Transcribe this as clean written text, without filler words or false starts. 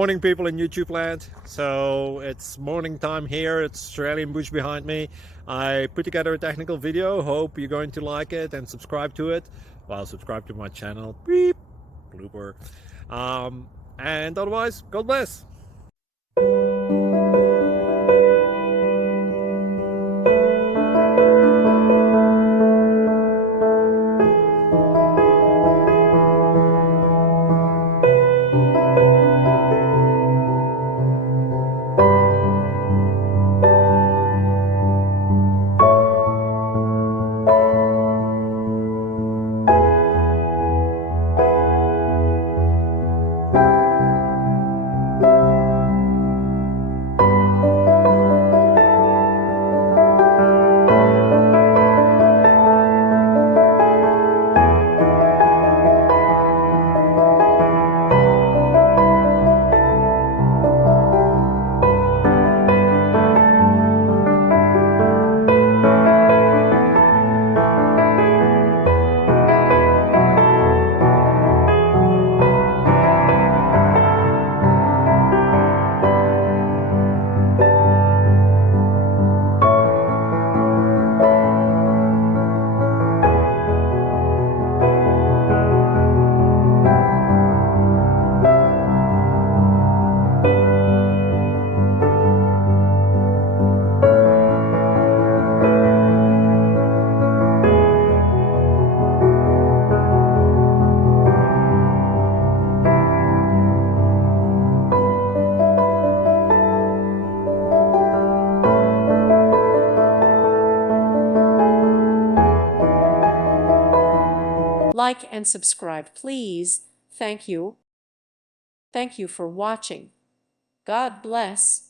Morning, people in YouTube land. So it's morning time here. It's Australian bush behind me. I put together a technical video. Hope you're going to like it and subscribe to it. Well, subscribe to my channel. Beep. Blooper. And otherwise, God bless. Like and subscribe, please. Thank you. Thank you for watching. God bless.